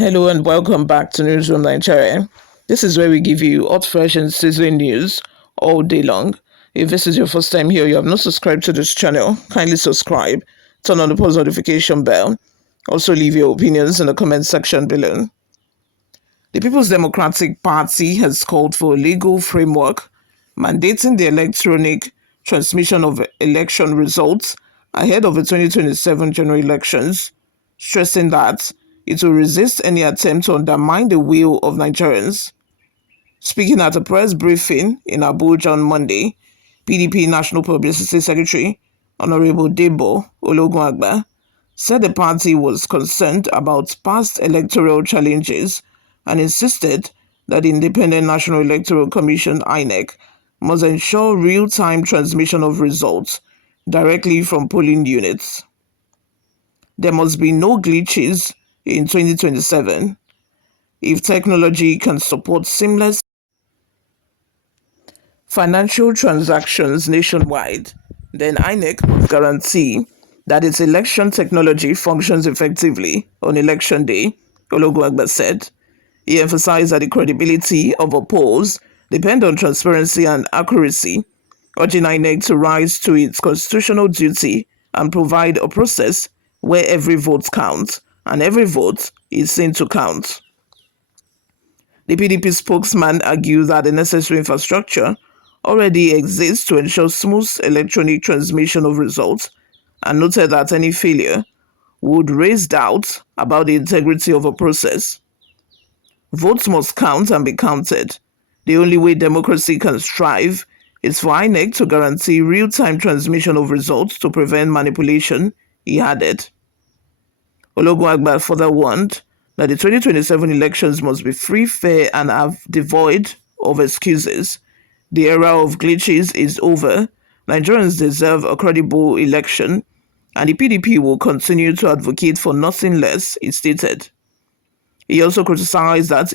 Hello and welcome back to Newsroom Nigeria. This is where we give you hot, fresh, and sizzling news all day long. If this is your first time here, you have not subscribed to this channel, kindly subscribe, turn on the post notification bell. Also, leave your opinions in the comment section below. The People's Democratic Party has called for a legal framework mandating the electronic transmission of election results ahead of the 2027 general elections, stressing that it will resist any attempt to undermine the will of Nigerians. Speaking at a press briefing in Abuja on Monday, PDP National Publicity Secretary Honorable Debo Ologunagba said the party was concerned about past electoral challenges and insisted that the Independent National Electoral Commission (Inec) must ensure real-time transmission of results directly from polling units. There must be no glitches in 2027. If technology can support seamless financial transactions nationwide, then INEC must guarantee that its election technology functions effectively on election day, Ologunagba said. He emphasized that the credibility of a polls depend on transparency and accuracy, urging INEC to rise to its constitutional duty and provide a process where every vote counts and every vote is seen to count. The PDP spokesman argued that the necessary infrastructure already exists to ensure smooth electronic transmission of results and noted that any failure would raise doubts about the integrity of a process. Votes must count and be counted. The only way democracy can strive is for INEC to guarantee real-time transmission of results to prevent manipulation, he added. Ologunagba further warned that the 2027 elections must be free, fair, and devoid of excuses. The era of glitches is over. Nigerians deserve a credible election, and the PDP will continue to advocate for nothing less, he stated. He also criticized that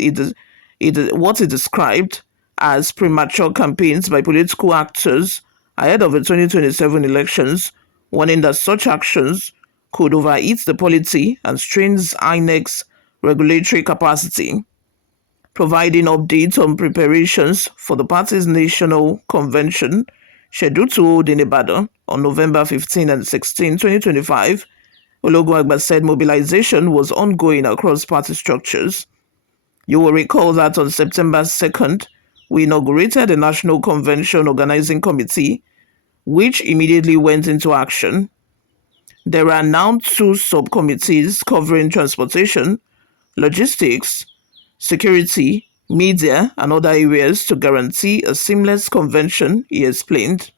what he described as premature campaigns by political actors ahead of the 2027 elections, warning that such actions could overheat the polity and strains INEC's regulatory capacity. Providing updates on preparations for the party's national convention scheduled to hold in Ibadan on November 15 and 16, 2025, Ologunagba said mobilization was ongoing across party structures. You will recall that on September 2nd, we inaugurated the National Convention Organizing Committee, which immediately went into action. There are now 2 subcommittees covering transportation, logistics, security, media, and other areas to guarantee a seamless convention, he explained.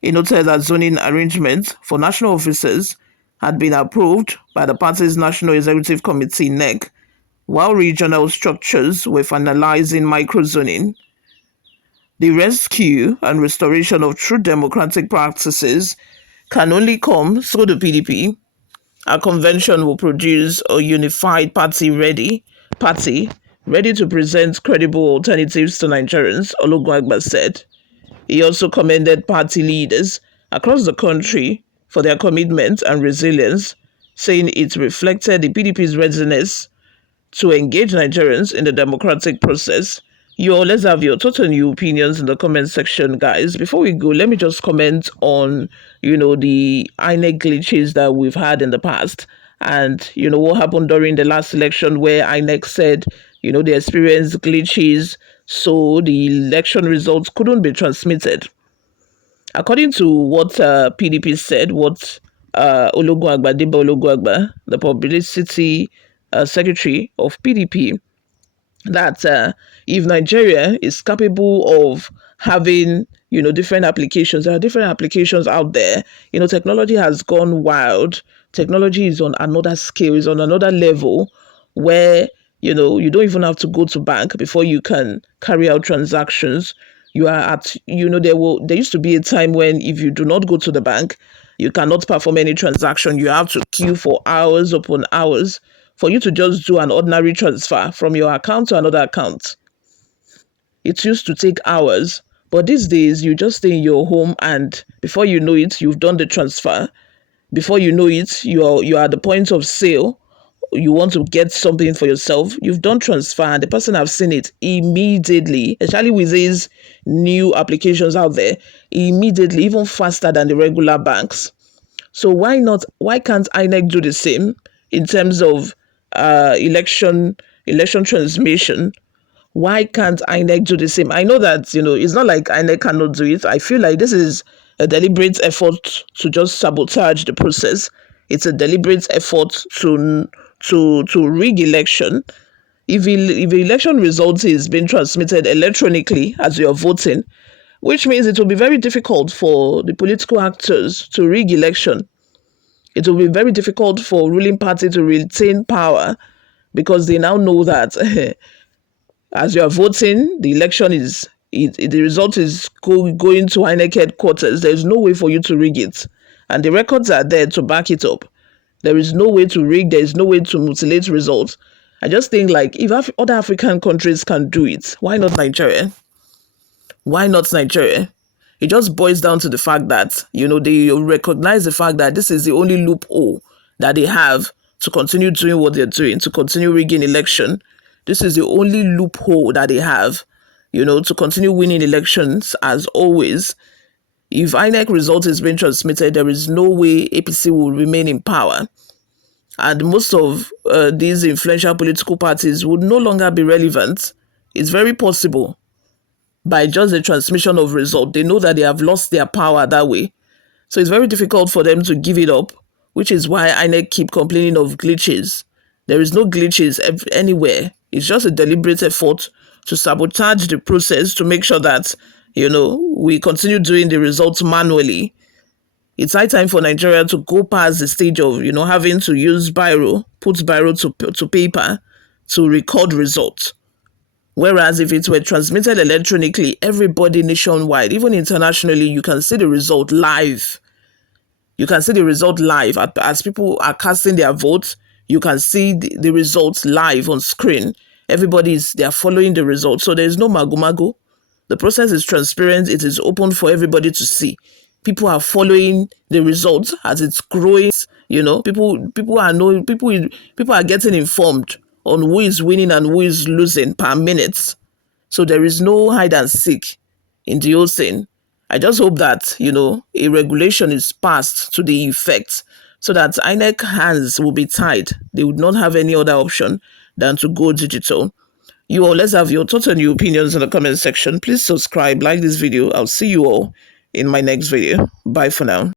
He noted that zoning arrangements for national officers had been approved by the party's National Executive Committee (Inec), while regional structures were finalizing microzoning. The rescue and restoration of true democratic practices can only come through the PDP. Our convention will produce a unified party ready to present credible alternatives to Nigerians, Ologunagba said. He also commended party leaders across the country for their commitment and resilience, saying it reflected the PDP's readiness to engage Nigerians in the democratic process. Let's have your total new opinions in the comment section, guys. Before we go, let me just comment on, the INEC glitches that we've had in the past. And, what happened during the last election where INEC said, they experienced glitches, so the election results couldn't be transmitted. According to what PDP said, what Debo Ologunagba, the publicity secretary of PDP, that if Nigeria is capable of having, different applications, there are different applications out there. Technology has gone wild. Technology is on another scale, is on another level where, you don't even have to go to bank before you can carry out transactions. You are at, there used to be a time when if you do not go to the bank, you cannot perform any transaction. You have to queue for hours upon hours for you to just do an ordinary transfer from your account to another account. It used to take hours, but these days you just stay in your home and before you know it, you've done the transfer. Before you know it, you are at the point of sale you want to get something for yourself, you've done transfer and the person have seen it immediately, especially with these new applications out there, immediately, even faster than the regular banks. So why not? Why can't INEC do the same in terms of election transmission? Why can't INEC do the same? I know that, it's not like INEC cannot do it. I feel like this is a deliberate effort to just sabotage the process. It's a deliberate effort to rig election. If the election result is being transmitted electronically as you are voting, which means it will be very difficult for the political actors to rig election. It will be very difficult for ruling party to retain power because they now know that as you are voting, the election the result is going to INEC headquarters. There is no way for you to rig it. And the records are there to back it up. There is no way to rig, there is no way to mutilate results. I just think like if other African countries can do it, why not Nigeria? Why not Nigeria? It just boils down to the fact that, they recognize the fact that this is the only loophole that they have to continue doing what they're doing, to continue rigging election. This is the only loophole that they have, to continue winning elections as always. If INEC result is being transmitted, there is no way APC will remain in power. And most of these influential political parties would no longer be relevant. It's very possible by just the transmission of result. They know that they have lost their power that way. So it's very difficult for them to give it up, which is why INEC keep complaining of glitches. There is no glitches anywhere. It's just a deliberate effort to sabotage the process to make sure that, we continue doing the results manually. It's high time for Nigeria to go past the stage of, having to use put biro to paper to record results. Whereas if it were transmitted electronically, everybody nationwide, even internationally, you can see the result live. You can see the result live. As people are casting their votes, you can see the results live on screen. They are following the results. So there's no mago. The process is transparent. It is open for everybody to see. People are following the results as it's growing. People are getting informed on who is winning and who is losing per minute. So there is no hide and seek in the whole thing. I just hope that, a regulation is passed to the effect so that INEC hands will be tied. They would not have any other option than to go digital. You all, let's have your thoughts and your opinions in the comment section. Please subscribe, like this video. I'll see you all in my next video. Bye for now.